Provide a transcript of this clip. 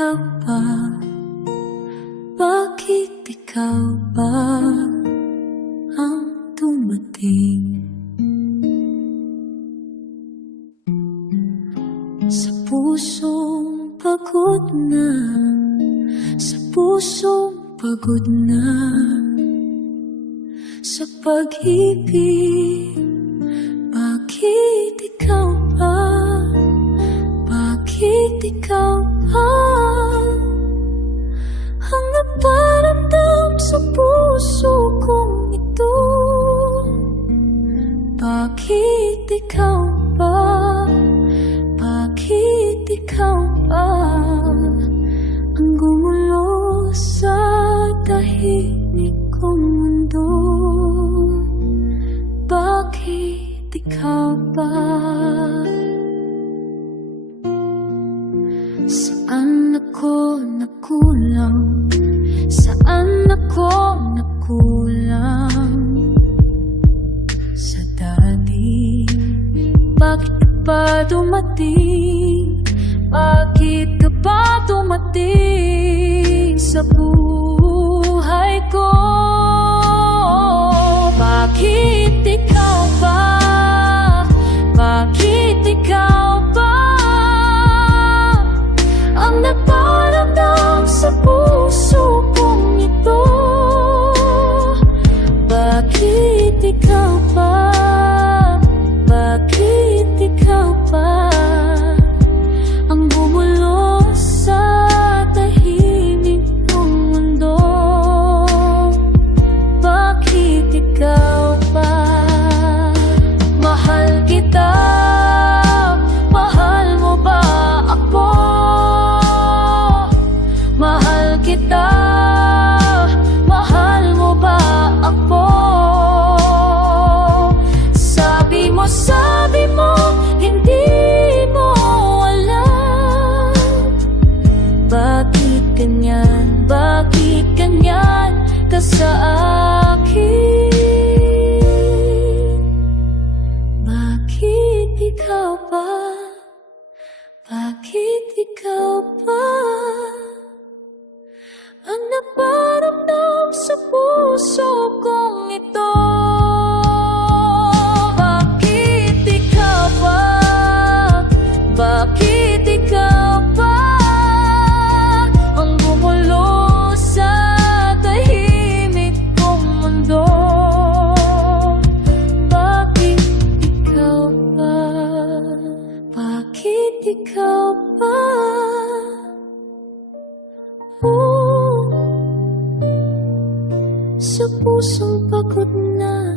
ikaw ba? Bakit ikaw ba ang dumating? Sa pusong pagod na, sa pusong pagod na, sa pag-ibig. Bakit ikaw ba? Bakit ikaw ba ang naparamdam sa puso kong ito? Bakit ikaw ba? Bakit ikaw ba ang gumulo sa tahimik kong mundo? Bakit ikaw ba? Saan ako nakulang? Saan ako nakulang? Sa dati. Bakit ka ba dumating? Bakit ka ba dumating sa buhay ko? Bakit ikaw ba? Bakit ikaw ba ang nagparamdam sa puso kong ito? Bakit ikaw ba? Bakit ikaw ba ang bumulo sa tahimik kong mundo? Bakit ikaw ba? Mahal kita, mahal mo ba ako? Mahal kita, mahal mo ba ako? Sabi mo, hindi mo alam. Bakit ganyan ka sa akin? Bakit ikaw ba? Bakit ikaw ba ang naparamdam sa puso kong ito? Bakit ikaw ba? Bakit ikaw ba ang gumulo sa tahimik kong mundo? Bakit ikaw ba? Bakit ikaw ba? Sa pusong pagod na,